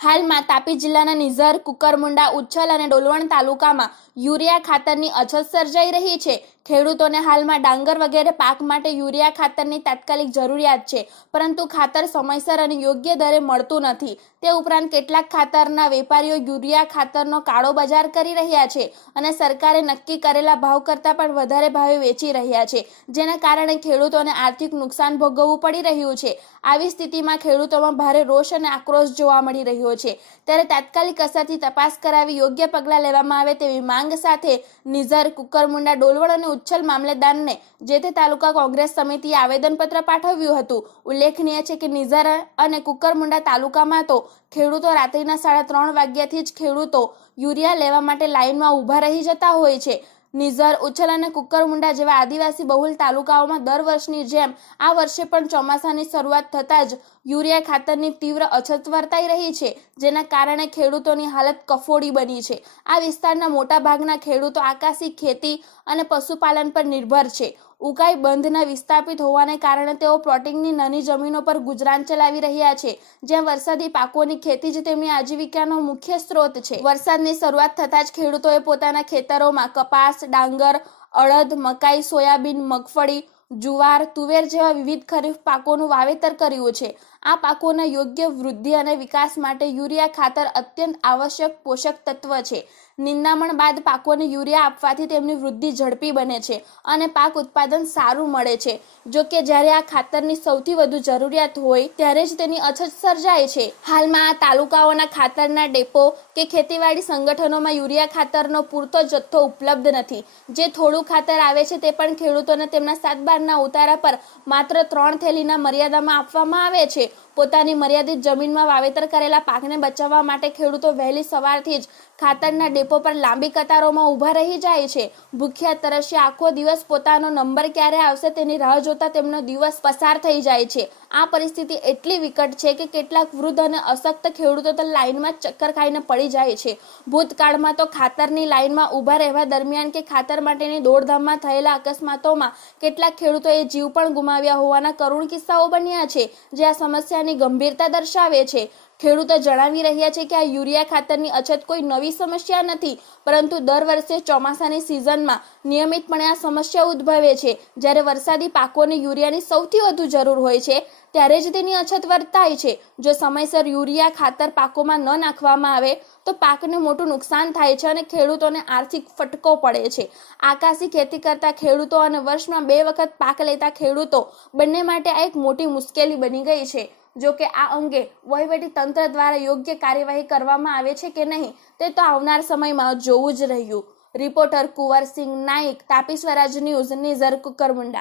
હાલમાં તાપી જિલ્લાના નિઝર કુકરમુંડા ઉચ્છલ અને ડોલવણ તાલુકામાં યુરિયા ખાતરની અછત સર્જાઈ રહી છે. ખેડૂતોને હાલમાં ડાંગર વગેરે પાક માટે યુરિયા ખાતરની તાત્કાલિક જરૂરિયાત છે, પરંતુ ખાતર સમયસર અને યોગ્ય દરે મળતું નથી. તે ઉપરાંત કેટલાક ખાતરના વેપારીઓ યુરિયા ખાતરનો કાળો બજાર કરી રહ્યા છે અને સરકારે નક્કી કરેલા ભાવ કરતાં પણ વધારે ભાવે વેચી રહ્યા છે, જેના કારણે ખેડૂતોને આર્થિક નુકસાન ભોગવવું પડી રહ્યું છે. આવી સ્થિતિમાં ખેડૂતોમાં ભારે રોષ અને આક્રોશ જોવા મળી રહ્યો છે. ત્યારે તાત્કાલિક અસરથી તપાસ કરાવી યોગ્ય પગલાં લેવામાં આવે તેવી માંગ સાથે નિઝર કુકરમુંડા ડોલવણ અને ઉચ્છલ મામલેદારને જે તે તાલુકા કોંગ્રેસ સમિતિએ આવેદનપત્ર પાઠવ્યું હતું. ઉલ્લેખનીય છે કે નિઝર અને કુકરમુંડા તાલુકામાં તો ખેડૂતો રાત્રિના સાડા ત્રણ વાગ્યાથી જ ખેડૂતો યુરિયા લેવા માટે લાઇનમાં ઊભા રહી જતા હોય છે. નિઝર, ઉછલ અને કુકરમુંડા જેવા આદિવાસી બહુલ તાલુકાઓમાં દર વર્ષની જેમ આ વર્ષે પણ ચોમાસાની શરૂઆત થતાં જ યુરિયા ખાતરની તીવ્ર અછત વર્તાઈ રહી છે, જેના કારણે ખેડૂતોની હાલત કફોડી બની છે. આ વિસ્તારના મોટાભાગના ખેડૂતો આકાશી ખેતી અને પશુપાલન પર નિર્ભર છે. ઉકાઈ બંધના વિસ્થાપિત હોવાને કારણે તેઓ પ્લોટિંગની નાની જમીનો પર ગુજરાન ચલાવી રહ્યા છે, જ્યાં વરસાદી પાકોની ખેતી જ તેમની આજીવિકાનો મુખ્ય સ્ત્રોત છે. વરસાદની શરૂઆત થતાં જ ખેડૂતોએ પોતાના ખેતરોમાં કપાસ, ડાંગર, અડદ, મકાઈ, સોયાબીન, મગફળી, જુવાર, તુવેર જેવા વિવિધ ખરીફ પાકોનું વાવેતર કર્યું છે. આ પાકોના યોગ્ય વૃદ્ધિ અને વિકાસ માટે યુરિયા ખાતર અત્યંત આવશ્યક પોષક તત્વ છે. નિંદામણ બાદ પાકોને યુરિયા આપવાથી તેમની વૃદ્ધિ ઝડપી બને છે અને પાક ઉત્પાદન સારું મળે છે. જો કે જ્યારે આ ખાતરની સૌથી વધુ જરૂરિયાત હોય ત્યારે જ તેની અછત સર્જાય છે. હાલમાં આ તાલુકાઓના ખાતરના ડેપો કે ખેતીવાડી સંગઠનોમાં યુરિયા ખાતરનો પૂરતો જથ્થો ઉપલબ્ધ નથી. જે થોડું ખાતર આવે છે તે પણ ખેડૂતોને તેમના સાત બારના ઉતારા પર માત્ર ત્રણ થેલીના મર્યાદામાં આપવામાં આવે છે. પોતાની મર્યાદિત જમીનમાં વાવેતર કરેલા પાકને બચાવવા માટે ખેડૂતો વહેલી સવારથી જ ખાતરના ડેપો પર લાંબી કતારોમાં ઊભા રહી જાય છે. ભૂખ્યા તરસ્યા આખો દિવસ પોતાનો નંબર ક્યારે આવશે તેની રાહ જોતા તેમનો દિવસ પસાર થઈ જાય છે. આ પરિસ્થિતિ એટલી વિકટ છે કે કેટલાક વૃદ્ધ અને અશક્ત ખેડૂતો તો લાઇનમાં ચક્કર ખાઈને પડી જાય છે. ભૂતકાળમાં તો ખાતરની લાઇનમાં ઊભા રહેવા દરમિયાન કે ખાતર માટેની દોડધામમાં થયેલા અકસ્માતોમાં કેટલાક ખેડૂતોએ જીવ પણ ગુમાવ્યા હોવાના કરુણ કિસ્સાઓ બન્યા છે, જે આ સમસ્યાની ગંભીરતા દર્શાવે છે. ખેડૂતો જણાવી રહ્યા છે કે આ યુરિયા ખાતરની અછત કોઈ નવી સમસ્યા નથી, પરંતુ દર વર્ષે ચોમાસાની સિઝનમાં નિયમિતપણે આ સમસ્યા ઉદ્ભવે છે. જ્યારે વરસાદી પાકોને યુરિયાની સૌથી વધુ જરૂર હોય છે, ત્યારે જ તેની અછત વર્તાય છે. જો સમયસર યુરિયા ખાતર પાકોમાં ન નાખવામાં આવે, તો પાકને મોટું નુકસાન થાય છે અને ખેડૂતોને આર્થિક ફટકો પડે છે. આકાશી ખેતી કરતા ખેડૂતો અને વર્ષમાં બે વખત પાક લેતા ખેડૂતો બંને માટે આ એક મોટી મુશ્કેલી બની ગઈ છે. જો કે આ અંગે વહીવટી તંત્ર દ્વારા યોગ્ય કાર્યવાહી કરવામાં આવે છે કે નહીં તે તો આવનાર સમયમાં જોવું જ રહ્યું. Reporter Kunwarsinh Naik, Tapi Swaraj news, Nizar Kukarmunda.